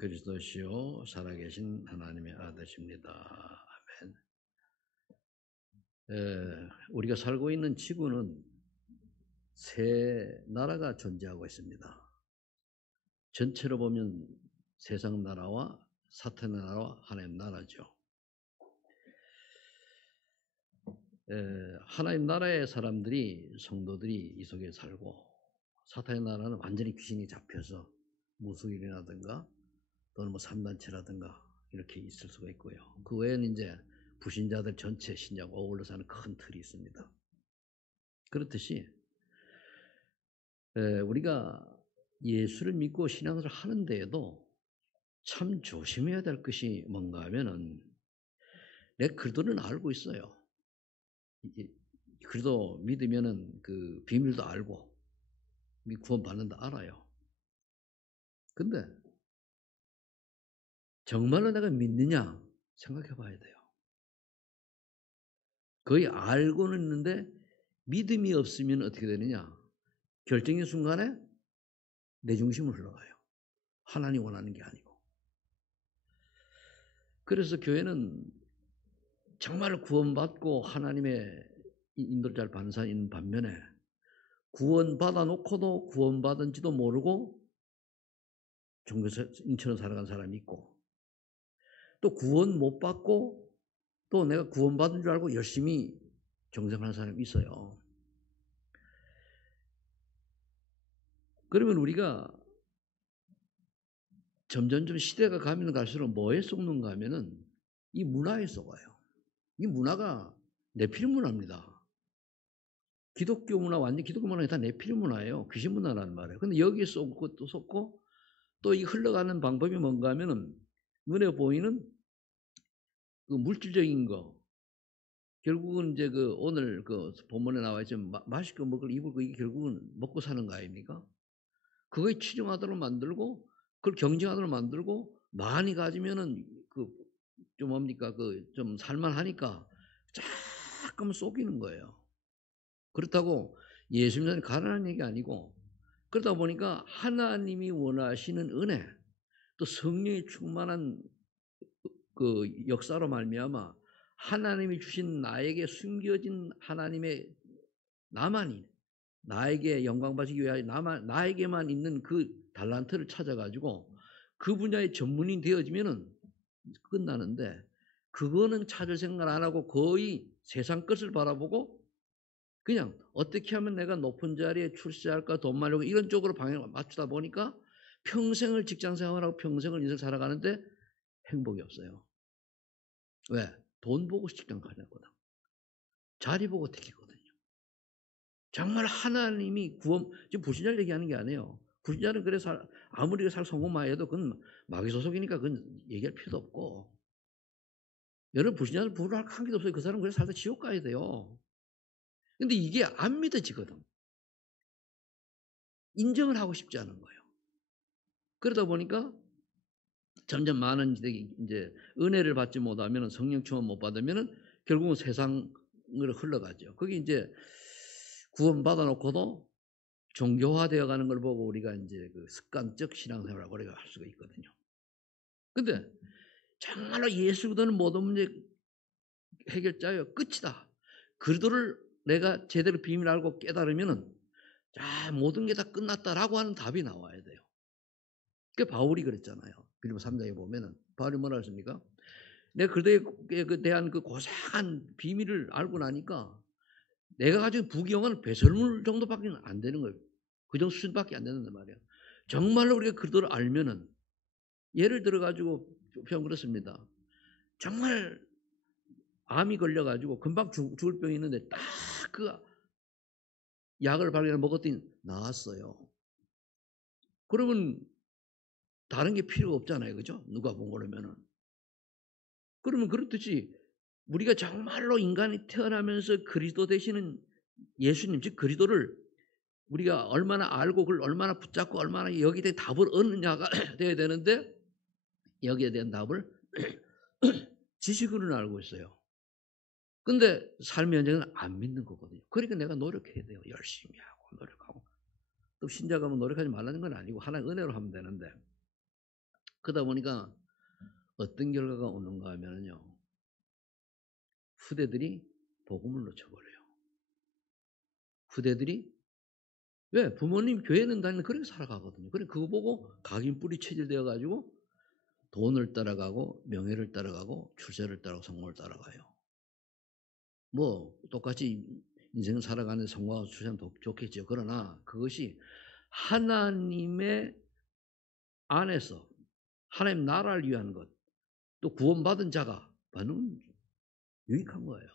그리스도시요 살아계신 하나님의 아들이십니다. 아멘. 우리가 살고 있는 지구는 세 나라가 존재하고 있습니다. 전체로 보면 세상 나라와 사탄의 나라와 하나님 나라죠. 하나님 나라의 사람들이 성도들이 이 속에 살고, 사탄의 나라는 완전히 귀신이 잡혀서 무속인이라든가 또는 뭐 산단체라든가 이렇게 있을 수가 있고요. 그 외에는 이제 불신자들 전체 신자가 어울려 사는 큰 틀이 있습니다. 그렇듯이 우리가 예수를 믿고 신앙을 하는데에도 참 조심해야 될 것이 뭔가 하면은, 내 그리스도는 알고 있어요. 그리스도 믿으면은 그 비밀도 알고 구원 받는다 알아요. 근데 정말로 내가 믿느냐 생각해 봐야 돼요. 거의 알고는 있는데 믿음이 없으면 어떻게 되느냐? 결정의 순간에 내 중심으로 흘러가요. 하나님 원하는 게 아니고. 그래서 교회는 정말 구원받고 하나님의 인도를 잘 받는 사람이 있는 반면에, 구원받아 놓고도 구원받은지도 모르고 종교인처럼 살아간 사람이 있고, 또 구원 못 받고 또 내가 구원받은 줄 알고 열심히 정생하는 사람이 있어요. 그러면 우리가 점점점 시대가 가면 갈수록 뭐에 속는가 하면은 이 문화에 속아요. 이 문화가 네피림 문화입니다. 기독교 문화, 완전 기독교 문화가 다 네피림 문화예요. 귀신 문화라는 말이에요. 근데 여기에 속고 또 속고, 또 이 흘러가는 방법이 뭔가 하면은 눈에 보이는 그 물질적인 거, 결국은 이제 그 오늘 그 본문에 나와 있지만 맛있게 먹을 입을 거, 이게 결국은 먹고 사는 거 아닙니까? 그거에 치중하도록 만들고, 그걸 경쟁하도록 만들고, 많이 가지면은 그 좀 뭡니까 그 좀 살만하니까 자꾸만 쏘기는 거예요. 그렇다고 예수님은 가난한 얘기 아니고, 그러다 보니까 하나님이 원하시는 은혜, 또 성령이 충만한 그 역사로 말미암아 하나님이 주신 나에게 숨겨진 하나님의, 나에게 영광 받으시기 위하여 나에게만 있는 그 달란트를 찾아가지고 그 분야의 전문인 되어지면은 끝나는데, 그거는 찾을 생각 안 하고 거의 세상 것을 바라보고 그냥 어떻게 하면 내가 높은 자리에 출세할까, 돈 많으려고 이런 쪽으로 방향을 맞추다 보니까 평생을 직장 생활하고 평생을 인생 살아가는데 행복이 없어요. 왜? 돈 보고 직장 가려거든. 자리 보고 택이거든요. 정말 하나님이 지금 불신자를 얘기하는 게 아니에요. 불신자는 그래서 아무리 살 성공만 해도 그건 마귀 소속이니까 그건 얘기할 필요도 없고. 여러분 불신자들 부르할 한 개도 없어요. 그 사람 그래서 살다 지옥 가야 돼요. 근데 이게 안 믿어지거든. 인정을 하고 싶지 않은 거예요. 그러다 보니까 점점 많은 이제 은혜를 받지 못하면, 성령 충만 못 받으면 결국은 세상으로 흘러가죠. 그게 이제 구원 받아놓고도 종교화되어 가는 걸 보고 우리가 이제 그 습관적 신앙생활을 우리가 할 수가 있거든요. 근데 정말로 예수 믿는 모든 문제 해결자예요. 끝이다. 그리스도를 내가 제대로 비밀 알고 깨달으면은 자, 모든 게 다 끝났다라고 하는 답이 나와야 돼요. 그 바울이 그랬잖아요. 빌립보 3장에 보면은 바울이 뭐라 했습니까? 내가 그리스도에 대한 그 고상한 비밀을 알고 나니까 내가 가지고 부귀영화는 배설물 정도밖에 안 되는 거예요. 그 정도 수준밖에 안 된단 말이에요. 정말로 우리가 그리스도를 알면은, 예를 들어 가지고 표현 그렇습니다. 정말 암이 걸려 가지고 금방 죽을 병이 있는데 딱 그 약을 발견해 먹었더니 나았어요. 그러면 다른 게 필요 없잖아요. 그죠? 누가 본 거라면은. 그러면 그렇듯이 우리가 정말로 인간이 태어나면서 그리스도 되시는 예수님, 즉 그리스도를 우리가 얼마나 알고 그걸 얼마나 붙잡고 얼마나 여기에 대해 답을 얻느냐가 돼야 되는데, 여기에 대한 답을 지식으로는 알고 있어요. 근데 삶의 현장은 안 믿는 거거든요. 그러니까 내가 노력해야 돼요. 열심히 하고 노력하고. 또 신자가 뭐 노력하지 말라는 건 아니고 하나의 은혜로 하면 되는데, 그러다 보니까 어떤 결과가 오는가 하면요. 후대들이 복음을 놓쳐버려요. 후대들이 왜? 부모님 교회는 다니는 그렇게 살아가거든요. 그래 그거 보고 각인 뿌리 체질되어 가지고 돈을 따라가고 명예를 따라가고 출세를 따라가고 성공을 따라가요. 뭐 똑같이 인생을 살아가는 성공하고 출세는 좋겠죠. 그러나 그것이 하나님의 안에서 하나님 나라를 위한 것, 또 구원받은 자가 받는 유익한 거예요.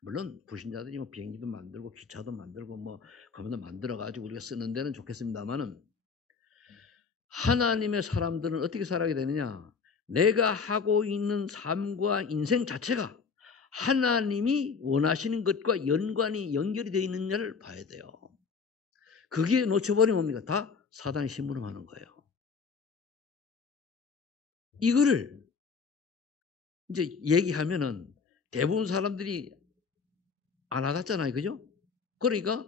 물론 불신자들이 뭐 비행기도 만들고 기차도 만들고 뭐 가면도 만들어 가지고 우리가 쓰는 데는 좋겠습니다만은 하나님의 사람들은 어떻게 살아가게 되느냐? 내가 하고 있는 삶과 인생 자체가 하나님이 원하시는 것과 연결이 되어 있느냐를 봐야 돼요. 그게 놓쳐버리면 뭡니까? 다 사단의 심부름하는 거예요. 이거를 이제 얘기하면은 대부분 사람들이 안 와갔잖아요. 그죠? 그러니까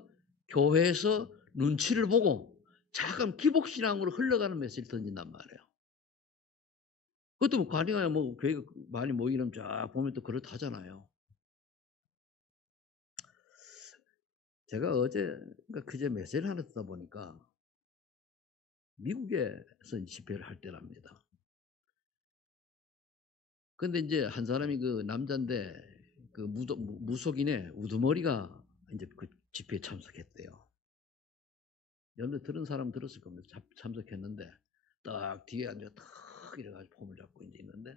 교회에서 눈치를 보고 잠깐 기복신앙으로 흘러가는 메시지를 던진단 말이에요. 그것도 뭐 관이야 뭐 교회가 많이 모이면 쫙 보면 또 그렇다잖아요. 제가 어제 그러니까 그제 메시지를 하나 듣다 보니까 미국에서 집회를 할 때랍니다. 근데 이제 한 사람이 그 남자인데 그 무속인의 우두머리가 이제 그 집회에 참석했대요. 여러분들 들은 사람 들었을 겁니다. 참석했는데 딱 뒤에 앉아 탁 이래가지고 폼을 잡고 이제 있는데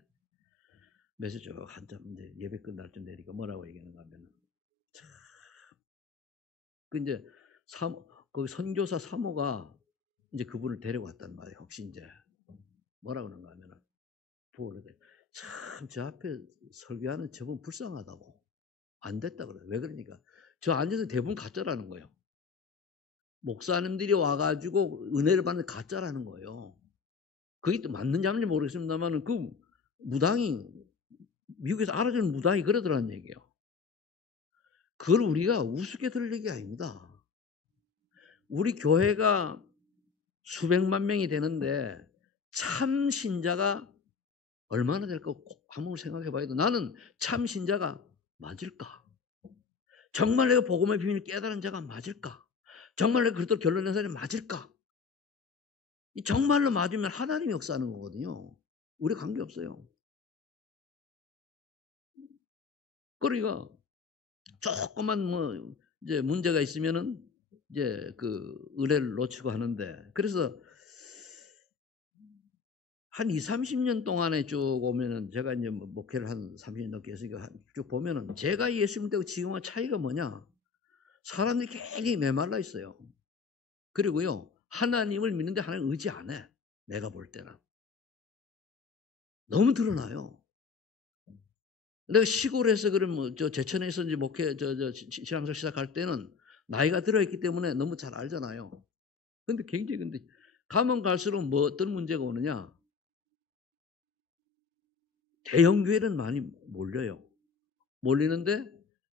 메시지 쭉 한참 이제 예배 끝날 쯤 되니까 뭐라고 얘기하는가 하면은 그 이제 그 선교사 사모가 이제 그분을 데려왔단 말이에요. 혹시 이제 뭐라고 그러는가 하면은 부어를 참 저 앞에 설교하는 저분 불쌍하다고 안 됐다 그래요. 왜 그러니까 저 앉아서 대부분 가짜라는 거예요. 목사님들이 와가지고 은혜를 받는 가짜라는 거예요. 그게 또 맞는지 아닌지 모르겠습니다만 그 무당이 미국에서 알아주는 무당이 그러더라는 얘기예요. 그걸 우리가 우습게 들을 얘기 아닙니다. 우리 교회가 수백만 명이 되는데 참 신자가 얼마나 될까 한번 생각해 봐야 돼. 나는 참 신자가 맞을까? 정말 내가 복음의 비밀을 깨달은 자가 맞을까? 정말 내가 그렇게 결론낸 사람이 맞을까? 정말로 맞으면 하나님이 역사하는 거거든요. 우리 관계없어요. 그러니까 조금만 뭐 이제 문제가 있으면은 이제 그 은혜를 놓치고 하는데 그래서 한 2, 30년 동안에 쭉 오면은 제가 이제 목회를 한 30년 넘게 했으니까 쭉 보면은 제가 예수 믿고 지금과 차이가 뭐냐? 사람들이 굉장히 메말라 있어요. 그리고요, 하나님을 믿는데 하나님 의지 안 해. 내가 볼 때는. 너무 드러나요. 내가 시골에서 그럼 뭐 저 제천에서 이제 목회 신앙생활 시작할 때는 나이가 들어있기 때문에 너무 잘 알잖아요. 근데 굉장히 근데 가면 갈수록 뭐 어떤 문제가 오느냐? 대형 교회는 많이 몰려요. 몰리는데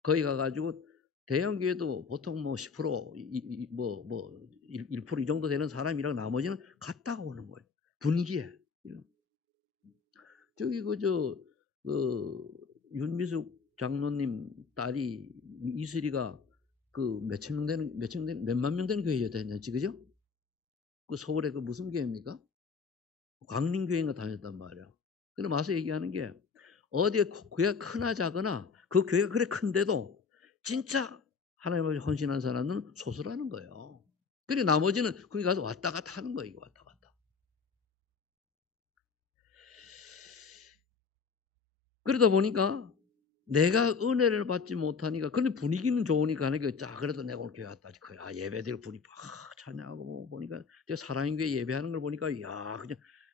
거기 가가지고 대형 교회도 보통 뭐 10%, 뭐 1%이 정도 되는 사람이랑 나머지는 갔다가 오는 거예요. 분위기에. 저기 윤미숙 장로님 딸이 이슬이가 그 몇만 명 되는 교회에 다녔지, 그죠? 그 서울에 그 무슨 교회입니까? 광림교회인가 다녔단 말이야. 근데 와서 얘기하는 게 어디에 교회가 크나 작으나 그 교회가 그래 큰데도 진짜 하나님을 헌신한 사람은 소수라는 거예요. 그리고 나머지는 거기 가서 왔다 갔다 하는 거예요. 왔다 갔다. 그러다 보니까 내가 은혜를 받지 못하니까 근데 분위기는 좋으니까 하니까 자 그래도 내가 오늘 교회 왔다. 예배드릴 분이 찬양하고 뭐 보니까 사랑의 교회 예배하는 걸 보니까 야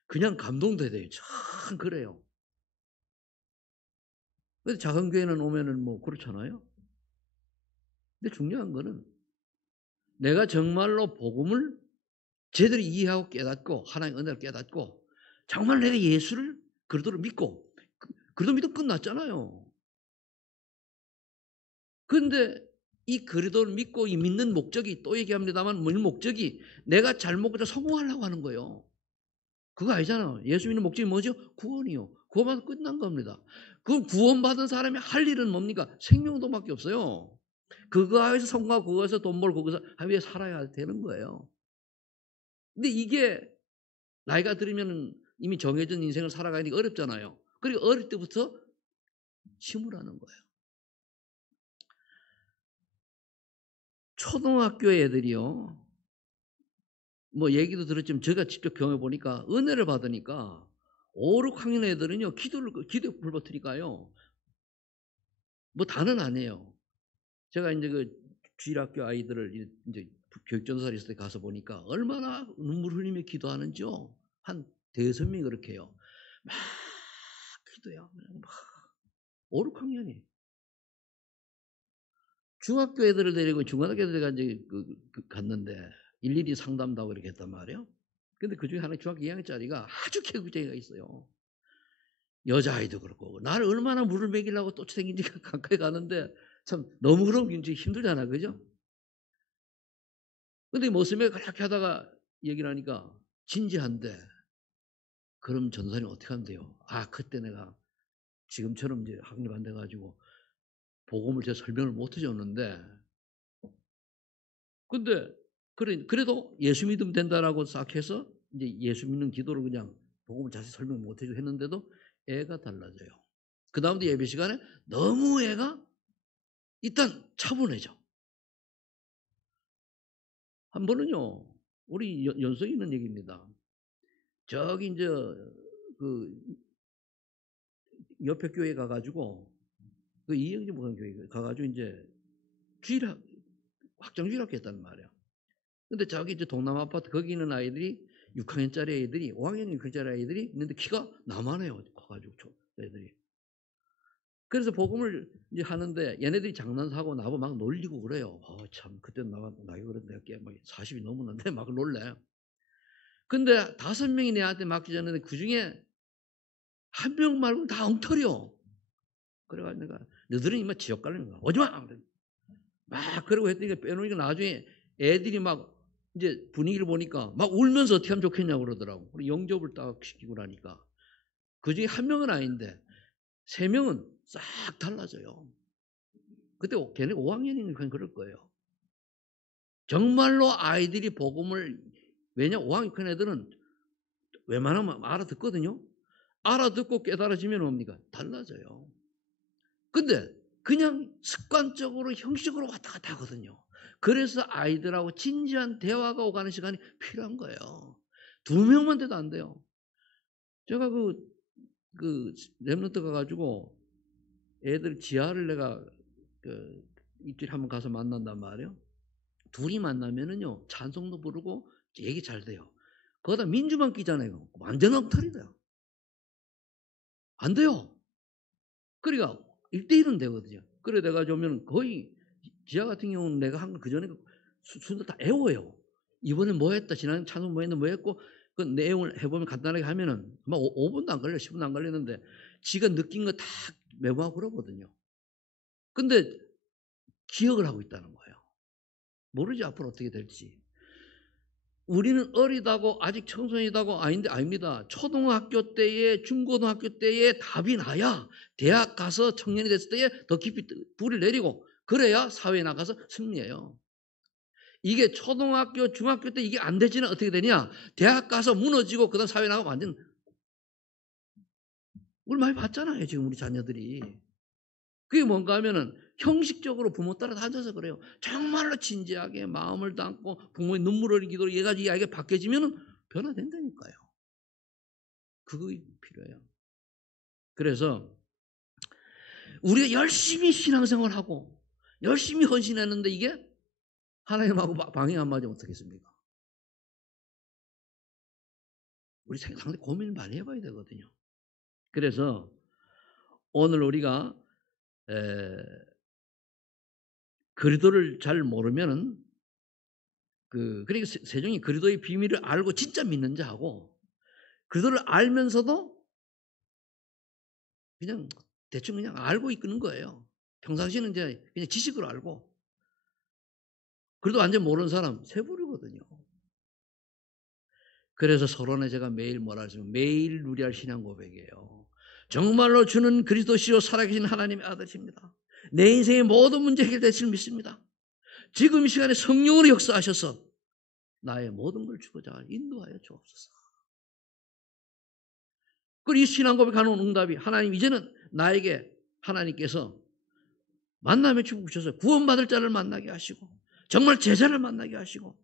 그냥 감동도 돼요. 참 그래요. 근데 작은 교회는 오면은 뭐 그렇잖아요. 근데 중요한 거는 내가 정말로 복음을 제대로 이해하고 깨닫고 하나님의 은혜를 깨닫고 정말 내가 예수를 그리스도를 믿고 그리스도 믿으면 끝났잖아요. 그런데 이 그리스도를 믿고 이 믿는 목적이 또 얘기합니다만 뭘 목적이 내가 잘 먹고 성공하려고 하는 거예요. 그거 아니잖아. 예수 믿는 목적이 뭐죠? 구원이요. 구원받아 끝난 겁니다. 그 구원받은 사람이 할 일은 뭡니까? 생명도밖에 없어요. 그거 하에서 성과 그거에서 돈 벌고 그거에서 위에 살아야 되는 거예요. 근데 이게 나이가 들으면 이미 정해진 인생을 살아가니까 어렵잖아요. 그리고 어릴 때부터 심으라는 거예요. 초등학교 애들이요. 뭐 얘기도 들었지만 제가 직접 경험해 보니까 은혜를 받으니까 5, 6학년 애들은요. 기도에 불붙으니까요. 뭐 다는 아니에요. 제가 이제 그 주일학교 아이들을 이제 교육전사를 있을 때 가서 보니까 얼마나 눈물 흘리며 기도하는지요. 한 대여섯 명이 그렇게 해요. 막 기도해요. 막 5, 6학년이. 중학교 애들을 데리고 중학교 애들가 이제 갔는데 일일이 상담도 하고 이렇게 했단 말이에요. 근데 그 중에 하나 중학교 2학년짜리가 아주 개구쟁이가 있어요. 여자아이도 그렇고 나를 얼마나 물을 먹이려고 쫓아다니는지 가까이 가는데 참 너무 그런 게 힘들잖아. 그죠? 근데 모습에 그렇게 하다가 얘기를 하니까 진지한데 그럼 전사님 어떻게 하면 돼요? 아 그때 내가 지금처럼 이제 학립 안 돼가지고 복음을 제가 설명을 못 해줬는데 근데 그래도 예수 믿으면 된다라고 싹 해서 이제 예수 믿는 기도를 그냥 복음을 자세히 설명 못 해주고 했는데도 애가 달라져요. 그 다음부터 예배 시간에 너무 애가 일단 차분해져. 한 번은요, 우리 연속이 있는 얘기입니다. 저기 이제 그 옆에 교회 가가지고 그 이영지 목사님 교회 가가지고 이제 주일학 확정주일학교 했단 말이야. 근데 저기 이제 동남 아파트 거기 있는 아이들이 6학년짜리 애들이 5학년 6학년짜리 아이들이 있는데 키가 나만해요. 커가지고 애들이. 그래서 복음을 이제 하는데 얘네들이 장난사고 나보고 막 놀리고 그래요. 참 그때 나이가 그래도 내가 막 40이 넘었는데 막 놀래. 근데 5명이 내한테 맡기자는데 그 중에 한 명 말고는 다 엉터리요. 그래가지고 내가 너희들은 이만 지옥 가려는 거야. 오지마! 막 그러고 했더니 빼놓으니까 나중에 애들이 막 이제 분위기를 보니까 막 울면서 어떻게 하면 좋겠냐고 그러더라고. 우리 영접을 딱 시키고 나니까. 그 중에 한 명은 아닌데 3명은 싹 달라져요. 그때 걔네 5학년이니까 그럴 거예요. 정말로 아이들이 복음을 왜냐 5학년 큰 애들은 웬만하면 알아듣거든요. 알아듣고 깨달아지면 뭡니까? 달라져요. 근데 그냥 습관적으로 형식으로 왔다 갔다 하거든요. 그래서 아이들하고 진지한 대화가 오가는 시간이 필요한 거예요. 2명만 돼도 안 돼요. 제가 랩런트 가가지고 애들 지하를 내가 일주일에 한번 가서 만난단 말이에요. 둘이 만나면은요, 찬송도 부르고 얘기 잘 돼요. 거기다 민주만 끼잖아요. 완전 엉터리다. 안 돼요. 그러니까 1대1은 되거든요. 그래 내가 좀 거의 지하 같은 경우는 내가 한 거 그전에 순서 다 애워요. 이번에 뭐 했다, 지난 찬송 뭐 했는데 뭐 했고, 그 내용을 해보면 간단하게 하면은 아마 5분도 안 걸려, 10분도 안 걸리는데 지가 느낀 거 다 메모하고 그러거든요. 근데 기억을 하고 있다는 거예요. 모르지 앞으로 어떻게 될지. 우리는 어리다고 아직 청소년이다고 아닙니다. 초등학교 때에 중고등학교 때에 답이 나야 대학 가서 청년이 됐을 때에 더 깊이 불을 내리고 그래야 사회에 나가서 승리해요. 이게 초등학교 중학교 때 이게 안 되지는 어떻게 되냐? 대학 가서 무너지고 그다음 사회에 나가면 완전 우리 많이 봤잖아요. 지금 우리 자녀들이. 그게 뭔가 하면은 형식적으로 부모 따라 다녀서 그래요. 정말로 진지하게 마음을 담고 부모의 눈물 흘린 기도로 얘가 이야기가 바뀌어지면은 변화된다니까요. 그거 필요해요. 그래서 우리가 열심히 신앙생활하고 열심히 헌신했는데 이게 하나님하고 방해 안 맞으면 어떻겠습니까? 우리 상당히 고민을 많이 해봐야 되거든요. 그래서 오늘 우리가 그리스도를 잘 모르면은 그러니까 세종이 그리스도의 비밀을 알고 진짜 믿는 자하고 그리스도를 알면서도 그냥 대충 그냥 알고 있는 거예요. 평상시는 이제 그냥 지식으로 알고 그래도 완전 모르는 사람 세 부류거든요. 그래서 서론에 제가 매일 뭐라 했습니까? 매일 누리할 신앙 고백이에요. 정말로 주는 그리스도시요 살아계신 하나님의 아들이십니다. 내 인생의 모든 문제 해결될 줄 믿습니다. 지금 이 시간에 성령으로 역사하셔서 나의 모든 걸 주고자 인도하여 주옵소서. 그리고 이 신앙 고백하는 응답이 하나님 이제는 나에게 하나님께서 만남의 축복 주셔서 구원받을 자를 만나게 하시고 정말 제자를 만나게 하시고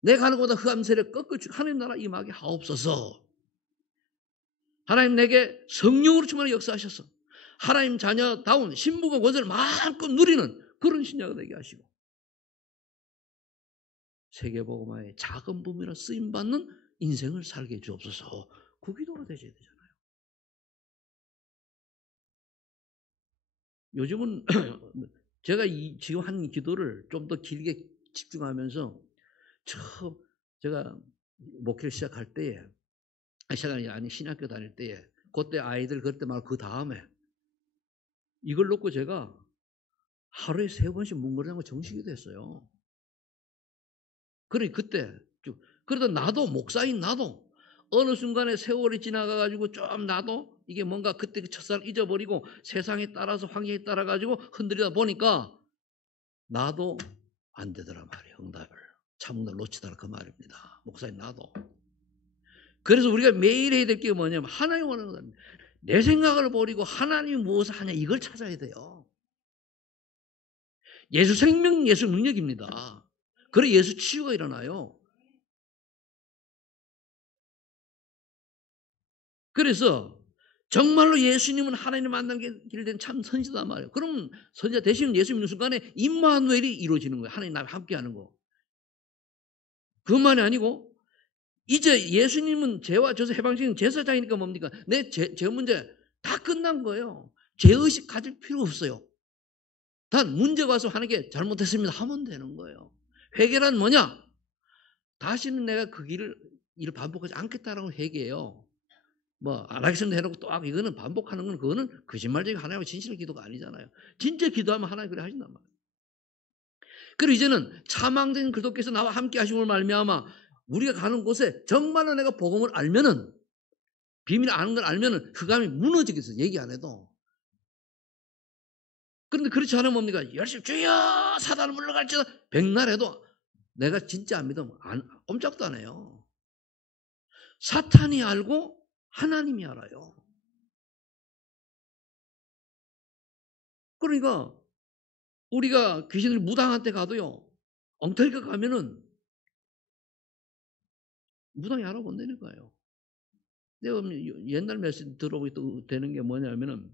내 가는 곳보다 흑암 세력 꺾어 주고 하나님 나라 임하게 하옵소서. 하나님 내게 성령으로 충만하게 역사하셔서 하나님 자녀다운 신부가 권세를 마음껏 누리는 그런 신자가 되게 하시고 세계복음화의 작은 부분이나 쓰임받는 인생을 살게 주옵소서. 그 기도가 되셔야 되잖아요. 요즘은 제가 지금 한 기도를 좀 더 길게 집중하면서 처음 제가 목회를 시작할 때에 시작이 아니 신학교 다닐 때에 그때 아이들 그때 말고 그 다음에 이걸 놓고 제가 하루에 3번씩 뭉거리는 거 정식이 됐어요. 그래 그때 그러다 나도 목사인 나도 어느 순간에 세월이 지나가가지고 좀 나도 이게 뭔가 그때 그 첫사랑 잊어버리고 세상에 따라서 환경에 따라가지고 흔들리다 보니까 나도 안 되더라 말이에요. 응답을 참응답을 놓치더라 그 말입니다. 목사인 나도. 그래서 우리가 매일 해야 될 게 뭐냐면 하나님 원하는 겁니다. 내 생각을 버리고 하나님이 무엇을 하냐 이걸 찾아야 돼요. 예수 생명 예수 능력입니다. 그래 예수 치유가 일어나요. 그래서 정말로 예수님은 하나님 만난 길된 참 선지자단 말이에요. 그럼 선지자 되시는 예수 믿는 순간에 임마누엘이 이루어지는 거예요. 하나님 나와 함께하는 거. 그것만이 아니고 이제 예수님은 죄와 저서 해방시키는 제사장이니까 뭡니까? 내 죄 문제 다 끝난 거예요. 죄의식 가질 필요 없어요. 단 문제가 와서 하나님께 잘못했습니다 하면 되는 거예요. 회개란 뭐냐? 다시는 내가 그 일을 반복하지 않겠다라고 회개해요. 뭐 안 하겠습니다 해놓고 또 이거는 반복하는 건 그거는 거짓말적인 하나님의 진실의 기도가 아니잖아요. 진짜 기도하면 하나님 그래 하신단 말이에요. 그리고 이제는 차망된 그리스도께서 나와 함께 하심을 말미암아 우리가 가는 곳에 정말로 내가 복음을 알면은 비밀을 아는 걸 알면은 흑암이 무너지겠어요. 얘기 안 해도. 그런데 그렇지 않으면 뭡니까? 열심히 주여 사단을 물러갈지어다 백날 해도 내가 진짜 안 믿으면 꼼짝도 안 해요. 사탄이 알고 하나님이 알아요. 그러니까 우리가 귀신들 무당한테 가도요. 엉터리가 가면은 무당이 알아본다는 거예요. 내가 옛날 메시지 들어보기 또 되는 게 뭐냐면은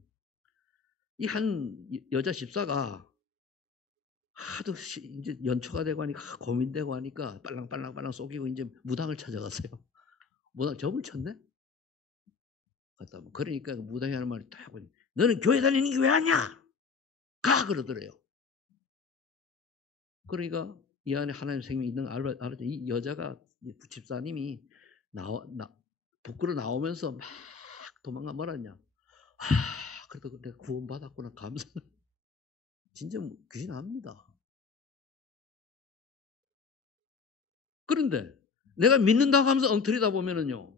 이 한 여자 집사가 하도 이제 연초가 되고 하니까 고민되고 하니까 빨랑빨랑 쏘기고 이제 무당을 찾아갔어요. 무당 점을 쳤네? 그러니까 그 무당이 하는 말이 딱 하고 너는 교회 다니는 게 왜 하냐? 가! 그러더래요. 그러니까 이 안에 하나님 생명이 있는 걸 알았죠. 이 여자가 집사님이 부끄러 나오면서 막 도망가 뭐라냐. 그래도 내가 구원받았구나 감사. 진짜 귀신 압니다. 그런데 내가 믿는다고 하면서 엉터리다 보면은요.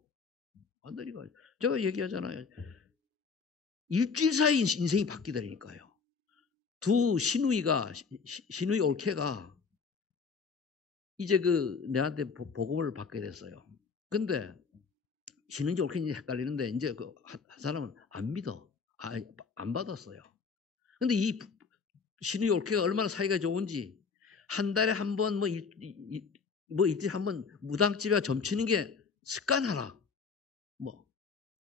완전히 가요. 제가 얘기하잖아요. 일주일 사이 인생이 바뀌더라니까요. 두 시누이 올케가 이제 내한테 복음을 받게 됐어요. 근데 신은지 올케인지 헷갈리는데 이제 한 사람은 안 믿어. 안 받았어요. 근데 이 시누이 올케가 얼마나 사이가 좋은지 한 달에 한 번 뭐 이틀 한 번 무당집에 점치는 게 습관하라. 뭐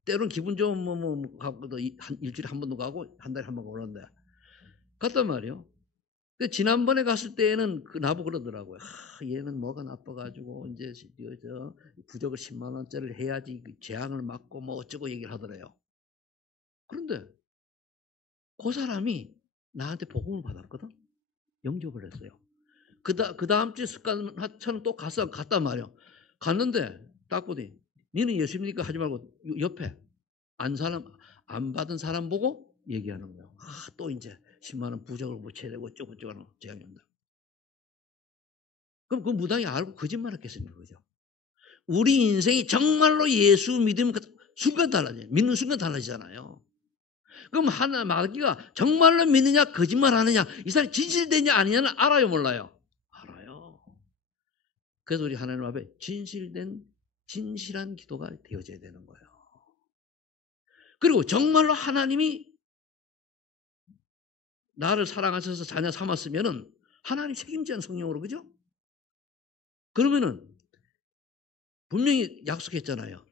때로는 기분 좋으면 가고도 일주일에 한 번도 가고 한 달에 한 번 오는데 갔단 말이에요. 지난번에 갔을 때에는 나보고 그러더라고요. 얘는 뭐가 나빠가지고 이제 부적을 10만 원짜리를 해야지 재앙을 막고 뭐 어쩌고 얘기를 하더래요. 그런데 그 사람이 나한테 복음을 받았거든. 영접을 했어요. 그 다음 주에 습관처럼 또 갔단 말이에요. 갔는데 딱 보더니 니는 예수 믿으니까 하지 말고 옆에 안 받은 사람 보고 얘기하는 거예요. 또 이제 10만 원 부적을 묻혀야 되고 어쩌고 저쩌고 재앙이 온다. 그럼 그 무당이 알고 거짓말했겠습니까? 그죠? 우리 인생이 정말로 예수 믿으면 순간 달라져요. 믿는 순간 달라지잖아요. 그럼 마귀가 정말로 믿느냐 거짓말하느냐 이 사람이 진실되냐 아니냐는 알아요 몰라요? 알아요. 그래서 우리 하나님 앞에 진실한 기도가 되어져야 되는 거예요. 그리고 정말로 하나님이 나를 사랑하셔서 자녀 삼았으면은 하나님 책임지는 성령으로 그죠? 그러면은 분명히 약속했잖아요.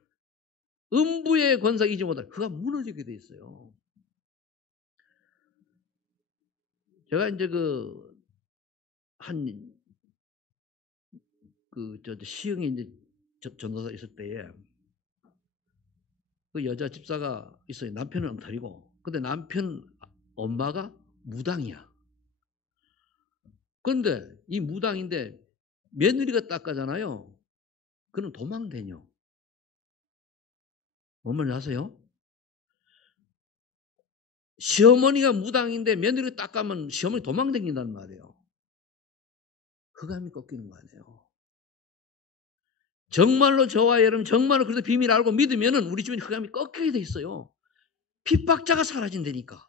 음부의 권세 이지 못할 그가 무너지게 돼 있어요. 제가 이제 시흥에 이제 전도사 있을 때에 그 여자 집사가 있어요. 남편은 엉터리고. 근데 남편 엄마가 무당이야. 그런데 이 무당인데 며느리가 닦아잖아요. 그럼 도망다녀. 뭔 말인지 아세요? 시어머니가 무당인데 며느리가 닦아면 시어머니 도망다닌다는 말이에요. 흑암이 꺾이는 거 아니에요. 정말로 저와 여러분 정말로 그래도 비밀을 알고 믿으면은 우리 주변에 흑암이 꺾이게 돼 있어요. 핍박자가 사라진다니까.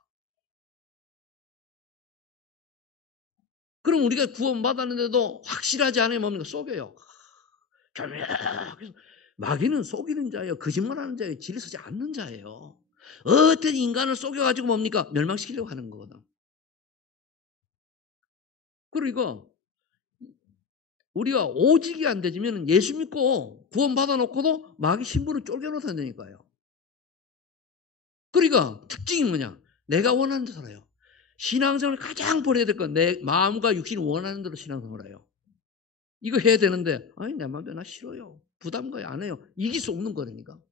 그럼 우리가 구원받았는데도 확실하지 않으면 뭡니까? 속여요. 그래서 마귀는 속이는 자예요. 거짓말하는 자예요. 진리 서지 않는 자예요. 어떤 인간을 속여가지고 뭡니까? 멸망시키려고 하는 거거든. 그리고 우리가 오직이 안 되지면 예수 믿고 구원받아 놓고도 마귀 신부를 쫄겨놓다니까요. 그러니까 특징이 뭐냐? 내가 원하는 대로 살아요. 신앙생활을 가장 버려야 될 건 내 마음과 육신이 원하는 대로 신앙생활을 해요. 이거 해야 되는데 아니 내 마음대로 나 싫어요. 부담가요. 안 해요. 이길 수 없는 거라니까.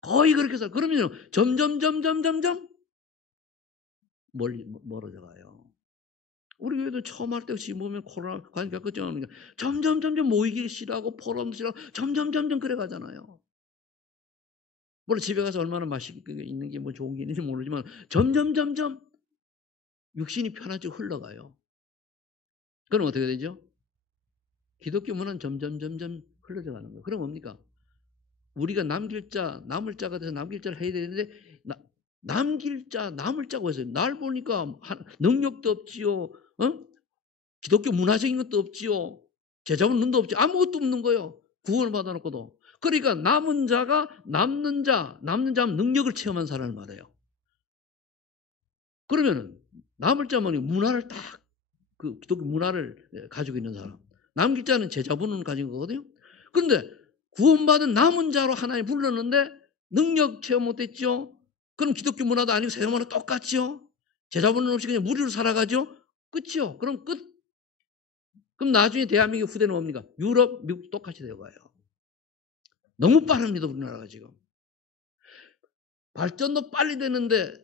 거의 그렇게 살아. 그러면 점점 멀어져 가요. 우리 교회도 처음 할 때 지금 보면 코로나 관계가 걱정하니까 점점 모이기 싫어하고 포럼도 싫어하고 점점 그래 가잖아요. 물론 집에 가서 얼마나 맛있게 있는 게 뭐 좋은 게 있는지 모르지만 점점 육신이 편하게 흘러가요. 그럼 어떻게 되죠? 기독교 문화는 점점 흘러져 가는 거예요. 그럼 뭡니까? 우리가 남을 자가 돼서 남길 자를 해야 되는데 남길 자, 남을 자고 해서 날 보니까 능력도 없지요. 기독교 문화적인 것도 없지요. 제자분 눈도 없지. 아무것도 없는 거예요. 구원을 받아놓고도. 그러니까 남은 자면 능력을 체험한 사람을 말해요. 그러면 남을 자면 문화를 그 기독교 문화를 가지고 있는 사람. 남길 자는 제자분은 가진 거거든요. 그런데 구원받은 남은 자로 하나님 불렀는데 능력 체험 못했죠. 그럼 기독교 문화도 아니고 세상 문화 똑같죠. 제자분은 없이 그냥 무리로 살아가죠. 끝이요. 그럼 끝. 그럼 나중에 대한민국 후대는 뭡니까? 유럽, 미국 똑같이 되어가요. 너무 빠릅니다. 우리나라가 지금. 발전도 빨리 되는데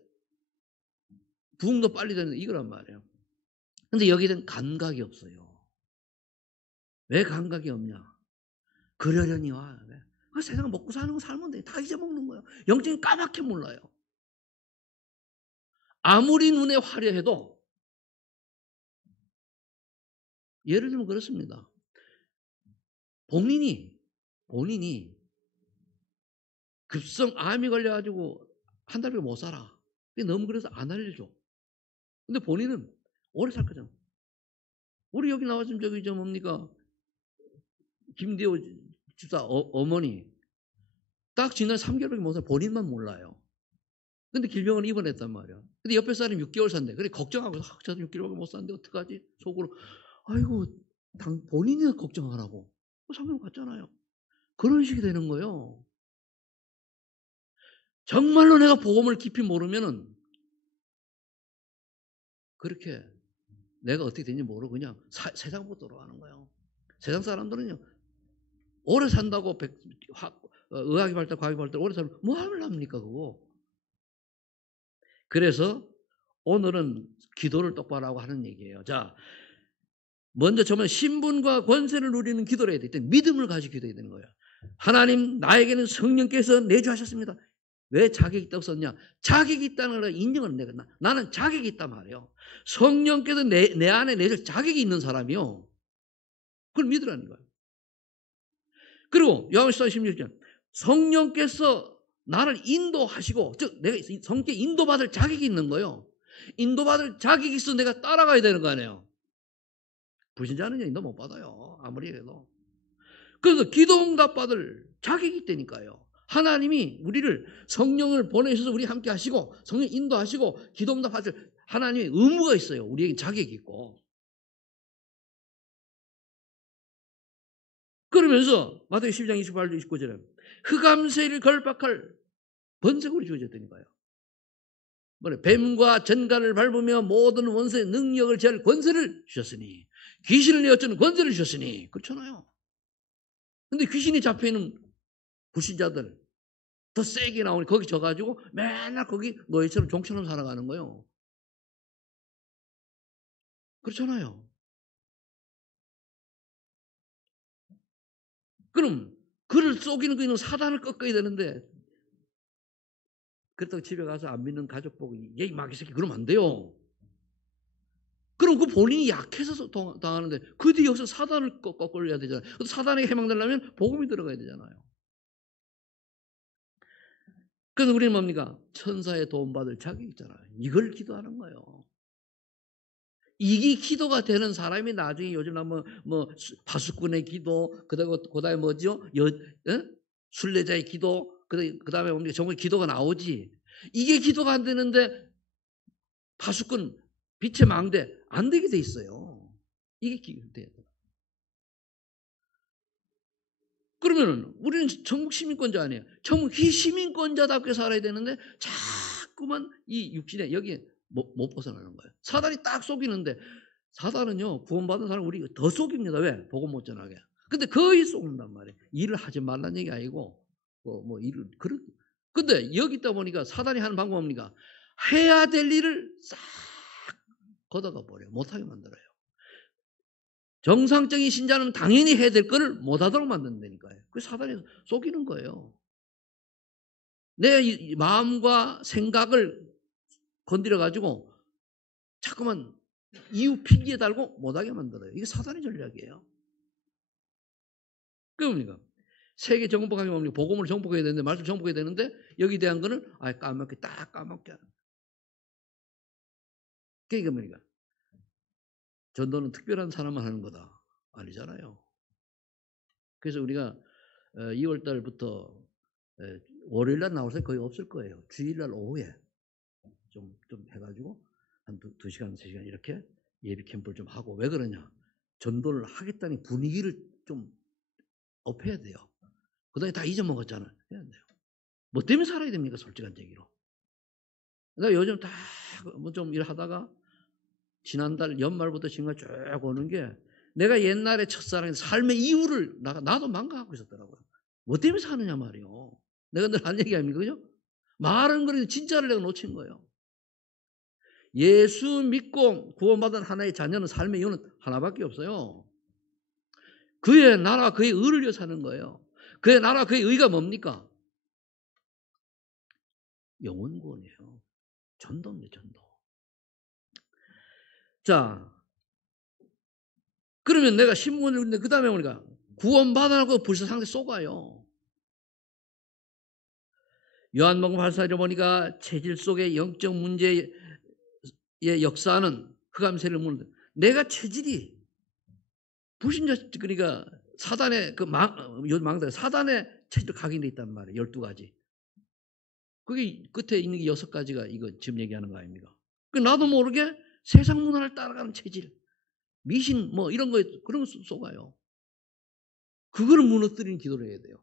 부흥도 빨리 되는데 이거란 말이에요. 근데 여기는 감각이 없어요. 왜 감각이 없냐? 그러려니 와. 그 세상 먹고 사는 거 살면 돼. 다 잊어먹는 거예요. 영적인 까맣게 몰라요. 아무리 눈에 화려해도 예를 들면 그렇습니다. 본인이 급성 암이 걸려가지고 한 달밖에 못 살아. 너무 그래서 안 알려줘. 근데 본인은 오래 살 거잖아. 우리 여기 나왔으면 저기 뭡니까? 김대호 집사 어머니 딱 지난 3개월밖에 못 살아. 본인만 몰라요. 근데 길병원 입원했단 말이야. 근데 옆에 사람이 6개월 산대. 그래 걱정하고 저도 6개월밖에 못 사는데 어떡하지? 속으로 아이고 본인이 걱정하라고. 성경 같잖아요. 그런 식이 되는 거예요. 정말로 내가 복음을 깊이 모르면은 그렇게 내가 어떻게 되는지 모르고 그냥 세상으로 돌아가는 거예요. 세상 사람들은요 오래 산다고 의학이 발달, 과학이 발달 오래 살면 뭐 하려합니까 그거. 그래서 오늘은 기도를 똑바로 하고 하는 얘기예요. 자, 먼저 저는 신분과 권세를 누리는 기도를 해야 돼. 믿음을 가지고 기도해야 되는 거예요. 하나님 나에게는 성령께서 내주하셨습니다. 왜 자격이 있다고 썼냐? 자격이 있다는 걸 인정을 내가 나는 자격이 있단 말이에요. 성령께서 내 안에 내줄 자격이 있는 사람이요. 그걸 믿으라는 거예요. 그리고 요한복음 16장 성령께서 나를 인도하시고, 즉 내가 성령께 인도받을 자격이 있는 거예요. 인도받을 자격이 있어 내가 따라가야 되는 거 아니에요. 불신자는 인도 못 받아요. 아무리 해도. 그래서 기도응답 받을 자격이 있다니까요. 하나님이 우리를 성령을 보내셔서 우리 함께 하시고 성령 인도하시고 기도응답 하실 하나님의 의무가 있어요. 우리에게 자격이 있고. 그러면서 마태복음 12장 28절 29절에 흑암새를 걸박할 번제가 우리 주어졌다니까요. 뱀과 전갈을 밟으며 모든 원수의 능력을 제할 권세를 주셨으니, 귀신을 내어주는 권세를 주셨으니, 그렇잖아요. 근데 귀신이 잡혀있는 불신자들 더 세게 나오니 거기 져가지고 맨날 거기 노예처럼 종처럼 살아가는 거예요. 그렇잖아요. 그럼 그를 속이는 거 있는 사단을 꺾어야 되는데, 그렇다고 집에 가서 안 믿는 가족 보고 얘 마귀 새끼 그러면 안 돼요. 그럼 그 본인이 약해서 당하는데 그 뒤에 여기서 사단을 꺾어야 되잖아요. 사단에게 해망되려면 복음이 들어가야 되잖아요. 그래서 우리는 뭡니까? 천사의 도움받을 자격이 있잖아요. 이걸 기도하는 거예요. 이게 기도가 되는 사람이 나중에 요즘 뭐 파수꾼의 기도, 그다음에 뭐죠? 순례자의 기도, 그다음에 뭡니까? 정말 기도가 나오지. 이게 기도가 안 되는데 파수꾼, 빛의 망대 안 되게 돼 있어요. 이게 기도돼야 돼. 그러면은 우리는 천국 시민권자 아니에요. 천국 시민권자답게 살아야 되는데 자꾸만 이 육신에 여기 못 벗어나는 거예요. 사단이 딱 속이는데, 사단은요 구원받은 사람 우리 더 속입니다. 왜? 복음 못 전하게. 근데 거의 속는단 말이에요. 일을 하지 말란 얘기 아니고 뭐 일을 그런. 근데 여기 있다 보니까 사단이 하는 방법은 뭡니까? 해야 될 일을 싹 걷어가 버려요. 못하게 만들어요. 정상적인 신자는 당연히 해야 될 거를 못하도록 만든다니까요. 그 사단이 속이는 거예요. 내 마음과 생각을 건드려가지고 자꾸만 이유 핑계 달고 못하게 만들어요. 이게 사단의 전략이에요. 그러니까 세계 정복하기 뭡니까? 복음을 정복해야 되는데, 말씀 정복해야 되는데 여기 대한 거는 까먹게 딱 까먹게 하는. 그러니까 뭡니까? 전도는 특별한 사람만 하는 거다. 아니잖아요. 그래서 우리가 2월 달부터 월요일날 나올 때 거의 없을 거예요. 주일날 오후에 좀 해가지고 한 2시간, 3시간 이렇게 예비 캠프를 좀 하고. 왜 그러냐? 전도를 하겠다는 분위기를 좀 업해야 돼요. 그 다음에 다 잊어먹었잖아요. 해야 돼요. 뭐 때문에 살아야 됩니까? 솔직한 얘기로. 내가 요즘 다 뭐 좀 일하다가 지난달 연말부터 지금까지 쭉 오는 게, 내가 옛날에 첫사랑의 삶의 이유를 나도 망각하고 있었더라고요. 뭐 때문에 사느냐 말이요. 내가 늘 한 얘기 아닙니까? 그죠? 말은 그래도 진짜를 내가 놓친 거예요. 예수 믿고 구원받은 하나의 자녀는 삶의 이유는 하나밖에 없어요. 그의 나라, 그의 의를 위해 사는 거예요. 그의 나라, 그의 의가 뭡니까? 영혼 구원이에요. 전도입니다, 전도. 자, 그러면 내가 신문을 읽는데 그 다음에 우리가 구원받아놓고 불사 상태 쏘가요. 요한복음 8장에 보니까 체질 속의 영적 문제의 역사는 흑암세를 무는데, 내가 체질이 불신자, 그러니까 사단의 사단의 체질 각인되어 있단 말이에요. 12가지. 그게 끝에 있는 게 6가지가 이거 지금 얘기하는 거 아닙니까? 나도 모르게 세상 문화를 따라가는 체질, 미신 뭐 이런 거, 그런 거 쏘가요. 그거를 무너뜨리는 기도를 해야 돼요.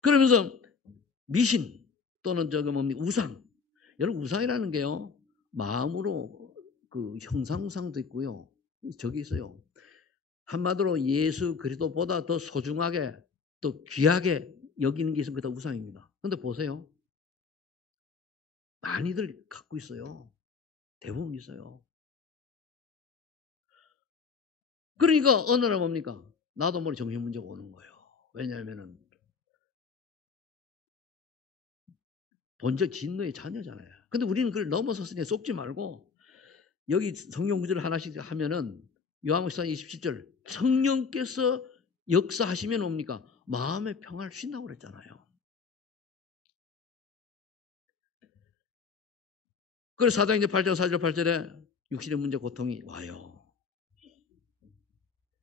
그러면서 미신 또는 우상. 여러분, 우상이라는 게요, 마음으로 그 형상우상도 있고요. 저기 있어요. 한마디로 예수 그리스도보다 더 소중하게 또 귀하게 여기는 게 있으면 그게 다 우상입니다. 그런데 보세요. 많이들 갖고 있어요. 대부분 있어요. 그러니까 어느 날 뭡니까? 나도 모르게 정신 문제가 오는 거예요. 왜냐하면은 본적 진노의 자녀잖아요. 근데 우리는 그걸 넘어섰으니 속지 말고 여기 성경 구절을 하나씩 하면은 요한복음 27절 성령께서 역사하시면 뭡니까? 마음의 평안을 주신다고 그랬잖아요. 그래서 사도행전 8장 4절 8절에 육신의 문제 고통이 와요.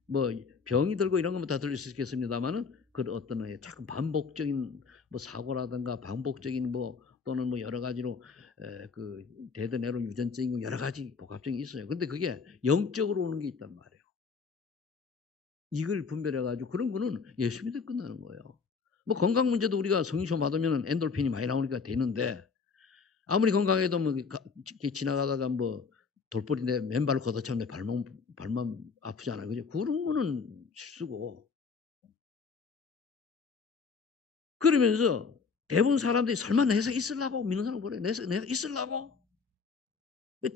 뭐 병이 들고 이런 것만 다 들을 수 있겠습니다만은 그 어떤 자꾸 반복적인 뭐 사고라든가 반복적인 뭐 또는 뭐 여러 가지로 그 대드내로 유전적인 거 여러 가지 복합적인 게 있어요. 근데 그게 영적으로 오는 게 있단 말이에요. 이걸 분별해 가지고 그런 거는 예수 믿어 끝나는 거예요. 뭐 건강 문제도 우리가 성령시험 받으면 엔돌핀이 많이 나오니까 되는데 아무리 건강해도 뭐 지나가다가 뭐 돌볼이 내 맨발로 걷어차면 내 발만 아프잖아요. 그죠? 그런 거는 실수고. 그러면서 대부분 사람들이 설마 내가 있으려고 믿는 사람 그래. 내가 있으려고.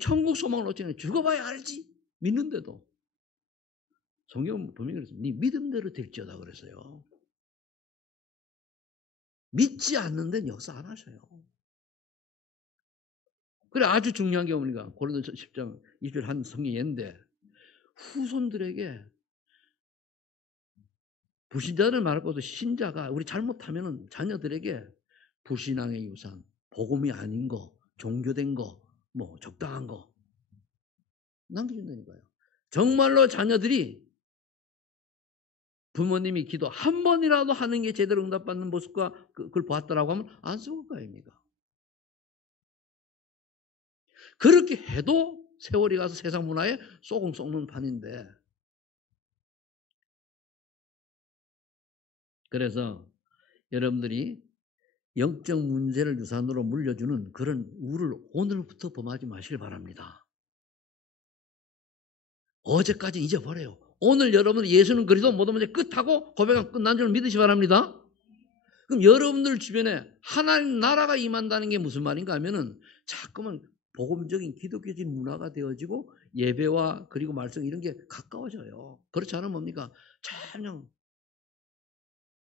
천국 소망을 어쩌냐. 죽어봐야 알지. 믿는데도. 성경은 분명히 그랬습니다. 네 믿음대로 될지어다 그랬어요. 믿지 않는 데는 역사 안 하셔요. 그래 아주 중요한 게 뭡니까? 고린도서 10장 2절 한 성경인데 후손들에게 불신자들 말할 것도 신자가 우리 잘못하면 자녀들에게 불신앙의 유산, 복음이 아닌 거, 종교된 거, 뭐 적당한 거 남겨준다니까요. 정말로 자녀들이 부모님이 기도 한 번이라도 하는 게 제대로 응답받는 모습과 그걸 보았더라고 하면 안 속을 거 아닙니까? 그렇게 해도 세월이 가서 세상 문화에 쏘공 썩는 판인데 그래서 여러분들이 영적 문제를 유산으로 물려주는 그런 우를 오늘부터 범하지 마시길 바랍니다. 어제까지 잊어버려요. 오늘 여러분 예수는 그리스도 모든 문제 끝하고 고백하면 끝난 줄 믿으시 바랍니다. 그럼 여러분들 주변에 하나님 나라가 임한다는 게 무슨 말인가 하면은 자꾸만 복음적인 기독교적인 문화가 되어지고 예배와 그리고 말씀 이런 게 가까워져요. 그렇지 않으면 뭡니까? 그냥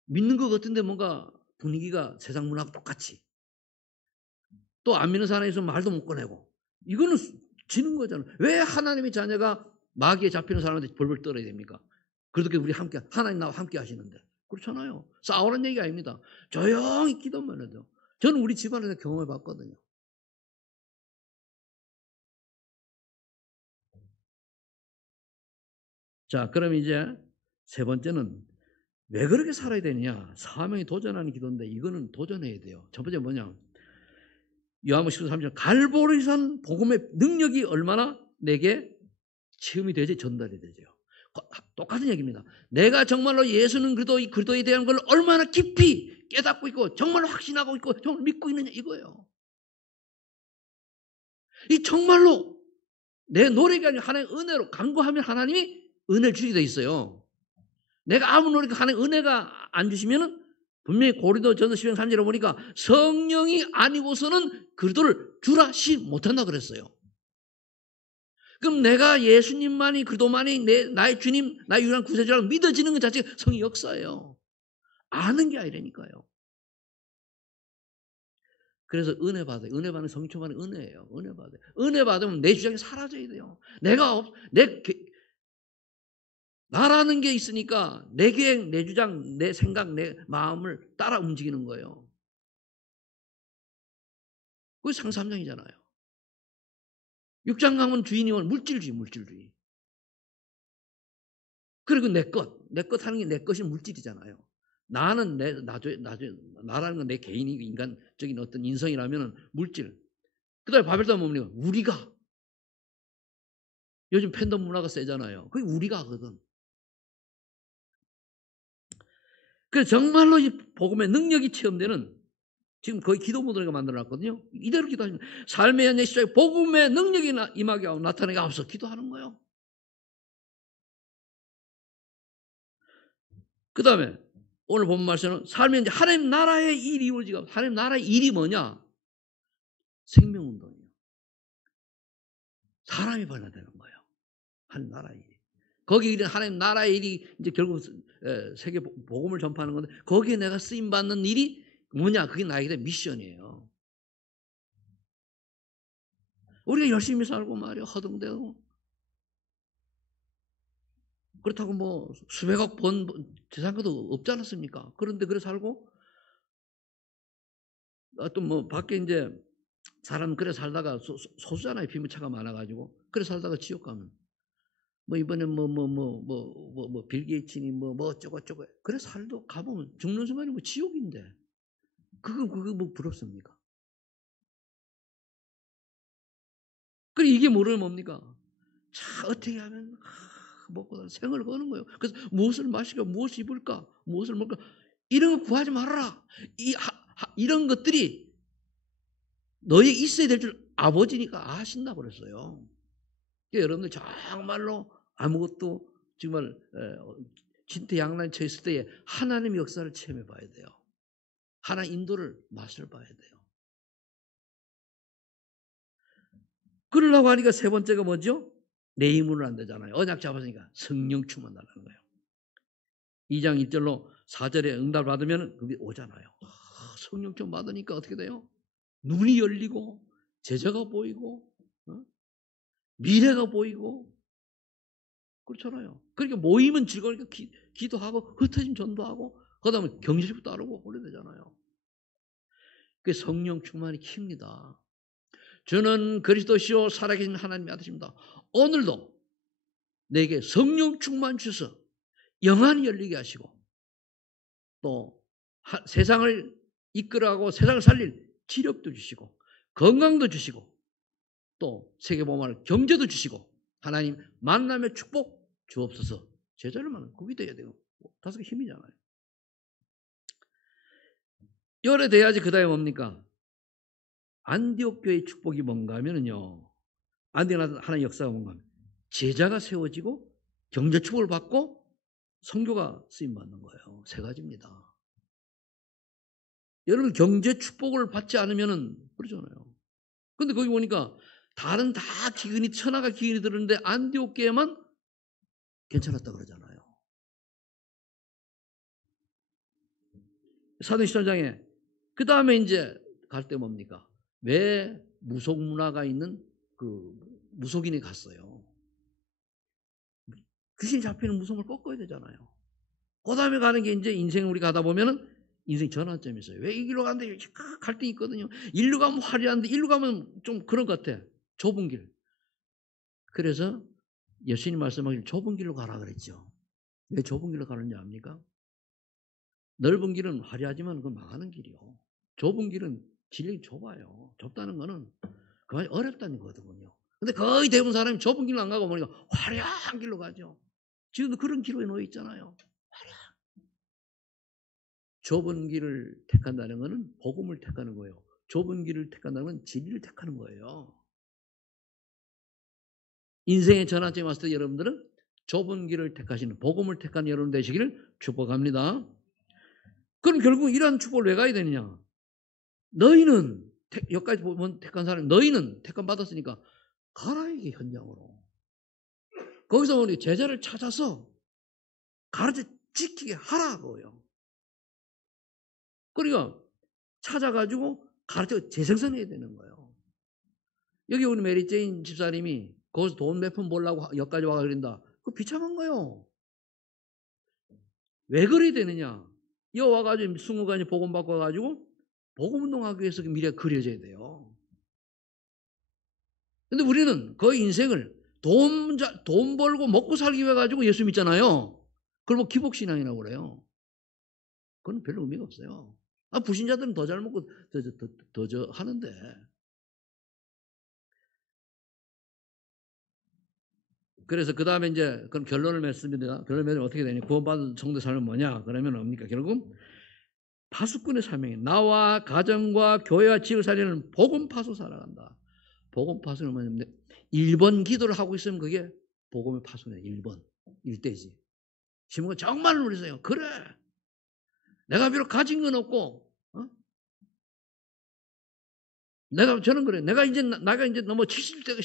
믿는 것 같은데 뭔가 분위기가 세상 문화하고 똑같이 또 안 믿는 사람이 있으면 말도 못 꺼내고 이거는 지는 거잖아요. 왜 하나님의 자녀가 마귀에 잡히는 사람한테 벌벌 떨어야 됩니까? 그렇게 우리 함께 하나님 나와 함께 하시는데 그렇잖아요. 싸우는 얘기 아닙니다. 조용히 기도만 해도 저는 우리 집안에서 경험해 봤거든요. 자, 그럼 이제 세 번째는 왜 그렇게 살아야 되느냐? 사명이 도전하는 기도인데 이거는 도전해야 돼요. 첫 번째 뭐냐? 요한복음 13절 갈보리산 복음의 능력이 얼마나 내게 체험이 되지 전달이 되죠. 똑같은 얘기입니다. 내가 정말로 예수는 그리스도에 대한 걸 얼마나 깊이 깨닫고 있고 정말로 확신하고 있고 정말 믿고 있느냐 이거예요. 이 정말로 내 노력이 아니라 하나님의 은혜로 간구하면 하나님이 은혜를 주게 돼 있어요. 내가 아무 노력도 하나님의 은혜가 안 주시면은 분명히 고린도전서 10장 3절에 보니까 성령이 아니고서는 그리스도를 주라시 못한다 그랬어요. 그럼 내가 예수님만이 그리스도만이 나의 주님, 나의 유일한 구세주라고 믿어지는 것 자체가 성의 역사예요. 아는 게 아니라니까요. 그래서 은혜 받아요. 은혜 받는 성령 충만은 은혜예요. 은혜 받아요. 은혜 받으면 내 주장이 사라져야 돼요. 나라는 게 있으니까 내 계획, 내 주장, 내 생각, 내 마음을 따라 움직이는 거예요. 그게 상사 3장이잖아요. 6장 가면 주인이면 물질주의. 그리고 내 것 하는 게 내 것이 물질이잖아요. 나는 나라는 건 내 개인이 인간적인 어떤 인성이라면 물질. 그 다음에 바벨탑 뭡니까? 우리가. 요즘 팬덤 문화가 세잖아요. 그게 우리가 하거든. 그래서 정말로 이 복음의 능력이 체험되는 지금 거의 기도 모델을 만들어놨거든요. 이대로 기도하시면 삶의 현재 시작에 복음의 능력이 임하게 하고 나타나게 하옵소서 기도하는 거예요. 그 다음에 오늘 본 말씀은 삶의 현재 하나님 나라의 일이 이루어지고 하나님 나라의 일이 뭐냐? 생명운동이에요. 사람이 벌어야 되는 거예요. 하나님 나라의 일이. 거기 일은 하나님 나라의 일이 이제 결국 세계 복음을 전파하는 건데 거기에 내가 쓰임 받는 일이 뭐냐? 그게 나에게 미션이에요. 우리가 열심히 살고 말이야 허둥대고 그렇다고 뭐 수백억 번 재산가도 없지 않았습니까? 그런데 그래 살고 또 뭐 밖에 이제 사람 그래 살다가 소수잖아요. 피부차가 많아가지고 그래 살다가 지옥 가면 뭐 이번에 빌 게이츠니 뭐 어쩌고 그래 살도 가보면 죽는 순간이 뭐 지옥인데 그거 뭐 부럽습니까? 그래 이게 뭐를 뭡니까? 자 어떻게 하면 먹고 생을 거는 거예요. 그래서 무엇을 마실까, 무엇을 입을까, 무엇을 먹을까 이런 거 구하지 말아라. 이런 것들이 너에 있어야 될 줄 아버지니까 아신다 그랬어요. 그러니까 여러분들 정말로 아무것도 정말 진퇴양난에 처했을 때에 하나님의 역사를 체험해 봐야 돼요. 하나님 인도를 맛을 봐야 돼요. 그러려고 하니까 세 번째가 뭐죠? 내 힘으로는 안 되잖아요. 언약 잡았으니까 성령 충만하라는 거예요. 2장 1절로 4절에 응답을 받으면 그게 오잖아요. 성령 충만 받으니까 어떻게 돼요? 눈이 열리고 제자가 보이고 미래가 보이고 그렇잖아요. 그러니까 모이면 즐거우니까 기도하고 흩어짐 전도하고 그다음에 경실도 따르고 그래 되잖아요. 그게 성령 충만이 킵니다. 저는 그리스도시요 살아계신 하나님의 아들입니다. 오늘도 내게 성령 충만 주셔서 영안이 열리게 하시고 또 세상을 이끌어가고 세상을 살릴 지력도 주시고 건강도 주시고 또 세계복음을 경제도 주시고 하나님 만남의 축복 주옵소서. 제자를 만나면 그게 돼야 돼요. 다섯 개 힘이잖아요. 열에 돼야지 그 다음에 뭡니까? 안디옥 교회의 축복이 뭔가 하면은요. 안디옥 하나의 역사가 뭔가 하면 제자가 세워지고 경제 축복을 받고 선교가 쓰임받는 거예요. 세 가지입니다. 여러분 경제 축복을 받지 않으면은 그러잖아요. 근데 거기 보니까 다른 다 기근이 천하가 기근이 들었는데 안디옥 교회만 괜찮았다 그러잖아요. 사도행전 17장에 그 다음에 이제 갈 때 뭡니까? 왜 무속 문화가 있는 그 무속인이 갔어요. 귀신 잡히는 무속을 꺾어야 되잖아요. 그 다음에 가는 게 이제 인생 우리 가다 보면은 인생 전환점이 있어요. 왜 이 길로 가는데 갈등이 있거든요. 일로 가면 화려한데 일로 가면 좀 그런 것 같아. 좁은 길. 그래서 예수님 말씀하길 좁은 길로 가라 그랬죠. 왜 좁은 길로 가는지 압니까? 넓은 길은 화려하지만 그건 망하는 길이요. 좁은 길은 길이 좁아요. 좁다는 거는 그만이 어렵다는 거거든요. 근데 거의 대부분 사람이 좁은 길로 안 가고 보니까 화려한 길로 가죠. 지금도 그런 길로에 놓여 있잖아요. 좁은 길을 택한다는 것은 복음을 택하는 거예요. 좁은 길을 택한다는 건 진리를 택하는 거예요. 인생의 전환점이 왔을 때 여러분들은 좁은 길을 택하시는 복음을 택한 여러분 되시기를 축복합니다. 그럼 결국 이러한 축복을 왜 가야 되느냐? 너희는 여기까지 보면 택한 사람 너희는 택한 받았으니까 가라 이게 현장으로. 거기서 우리 제자를 찾아서 가르쳐 지키게 하라 그거예요. 그러니까 찾아가지고 가르쳐 재생산해야 되는 거예요. 여기 우리 메리제인 집사님이 거기서 돈 몇 푼 벌려고 여기까지 와가 그런다. 그거 비참한 거예요. 왜 그래야 되느냐? 여기 와가지고 20가지 복음 받고 와가지고 복음 운동하기 위해서 미래가 그려져야 돼요. 근데 우리는 거의 인생을 돈 벌고 먹고 살기 위해 가지고 예수 믿잖아요. 그걸 뭐 기복신앙이라고 그래요. 그건 별로 의미가 없어요. 불신자들은 더 잘 먹고 더 하는데. 그래서 그 다음에 이제 그럼 결론을 맺습니다. 결론을 맺으면 어떻게 되냐? 구원받은 성도 삶은 뭐냐? 그러면 뭡니까? 결국 파수꾼의 사명이 나와 가정과 교회와 지역을 살리는 복음 파수 살아간다. 복음 파수는 뭐냐면 1번 기도를 하고 있으면 그게 복음의 파수네. 1번. 1대지. 지금은 정말 누리세요. 그래. 내가 비록 가진 건 없고, 저는 그래. 내가 이제 너무 70대가,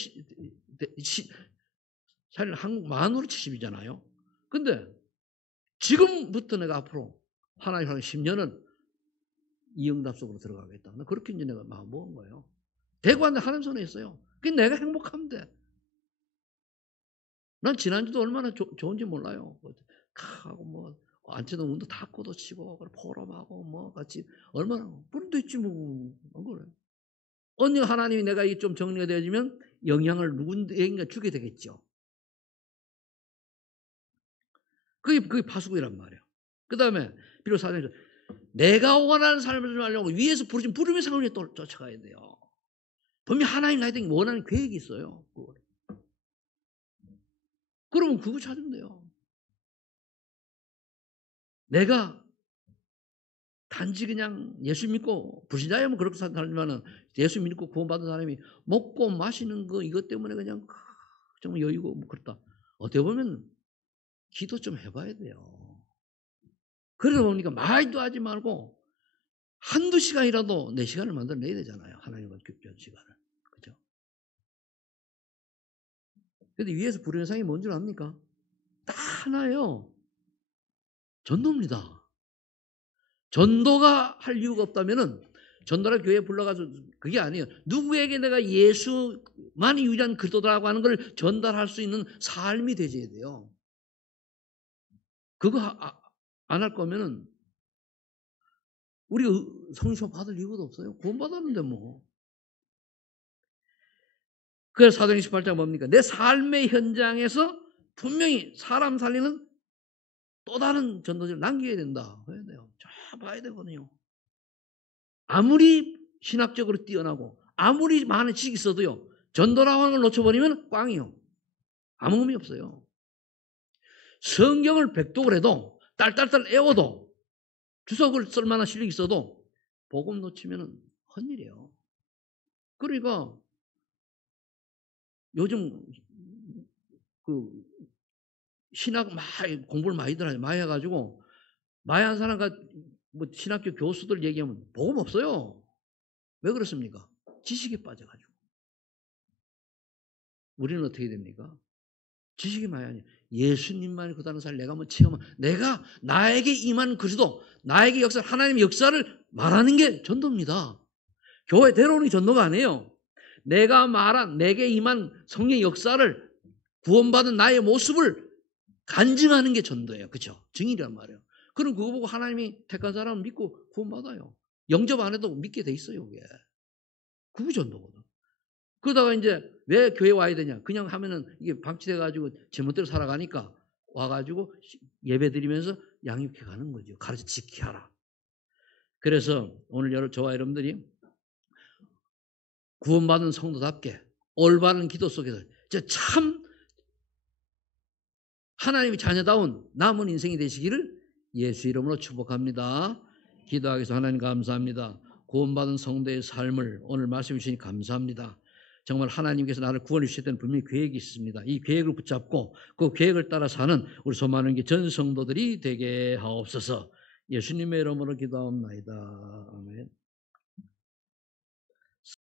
사실 한국 만으로 70이잖아요. 근데 지금부터 내가 앞으로 하나님 10년은 이 응답 속으로 들어가겠다. 그렇게 이제 내가 마음 먹은 거예요. 대구한테 하는 손에 있어요. 그게 내가 행복하면 돼. 난 지난주도 얼마나 좋은지 몰라요. 하고 뭐 안치동 운도 탁구도 치고 포럼하고 뭐 같이 얼마나 그럼 됐지 뭐. 안 그래. 어느 하나님이 내가 이게 좀 정리가 되어지면 영향을 누군가에게 주게 되겠죠. 그게 파수꾼이란 말이에요. 그 다음에 비록 사장님 내가 원하는 삶을 좀 하려고 위에서 부르신 부름의 상을 위해 또 쫓아가야 돼요. 분명히 하나님 나에게 원하는 계획이 있어요. 그러면 그거 찾으면 돼요. 내가 단지 그냥 예수 믿고 불신자야면 그렇게 살지만은 예수 믿고 구원받은 사람이 먹고 마시는 거 이것 때문에 그냥 정말 여유고 뭐 그렇다. 어떻게 보면 기도 좀 해봐야 돼요. 그러다 보니까 말도 하지 말고 한두 시간이라도 내 시간을 만들어내야 되잖아요. 하나님과 교제하는 시간을. 그죠? 근데 위에서 부르는 상이 뭔 줄 압니까? 딱 하나예요. 전도입니다. 전도가 할 이유가 없다면은 전도를 교회에 불러가서 그게 아니에요. 누구에게 내가 예수만이 유일한 그리스도라고 하는 걸 전달할 수 있는 삶이 되져야 돼요. 그거 안 할 거면은 우리 성령 받을 이유도 없어요. 구원 받았는데 뭐. 그래서 사도행 18장 뭡니까? 내 삶의 현장에서 분명히 사람 살리는 또 다른 전도지를 남겨야 된다. 해야 돼요. 잘 봐야 되거든요. 아무리 신학적으로 뛰어나고 아무리 많은 지식이 있어도요. 전도라고 하는 걸 놓쳐버리면 꽝이요. 아무 의미 없어요. 성경을 백독을 해도 딸딸딸 애워도 주석을 쓸 만한 실력이 있어도 복음 놓치면 헛일이에요. 그러니까 요즘 그 신학 공부를 많이 해가지고 많이 한 사람과 뭐 신학교 교수들 얘기하면 복음 없어요. 왜 그렇습니까? 지식에 빠져가지고. 우리는 어떻게 됩니까? 지식이 많이 아니에요. 예수님만이 그 다른 사람 내가 한번 체험한 내가 나에게 임한 그리스도 나에게 역사 하나님의 역사를 말하는 게 전도입니다. 교회 데려오는 게 전도가 아니에요. 내가 말한 내게 임한 성령의 역사를 구원받은 나의 모습을 간증하는 게 전도예요. 그렇죠? 증인이란 말이에요. 그럼 그거 보고 하나님이 택한 사람은 믿고 구원받아요. 영접 안 해도 믿게 돼 있어요. 그게 전도거든. 그러다가 이제 왜 교회 와야 되냐? 그냥 하면은 이게 방치돼가지고 제멋대로 살아가니까 와가지고 예배 드리면서 양육해 가는 거죠. 가르쳐 지키게 하라. 그래서 오늘 저와 여러분들이 구원받은 성도답게 올바른 기도 속에서 참 하나님의 자녀다운 남은 인생이 되시기를 예수 이름으로 축복합니다. 기도하겠습니다. 하나님 감사합니다. 구원받은 성도의 삶을 오늘 말씀해 주시니 감사합니다. 정말 하나님께서 나를 구원해 주셨다는 분명히 계획이 있습니다. 이 계획을 붙잡고 그 계획을 따라 사는 우리 수많은 전 성도들이 되게 하옵소서. 예수님의 이름으로 기도하옵나이다. 아멘.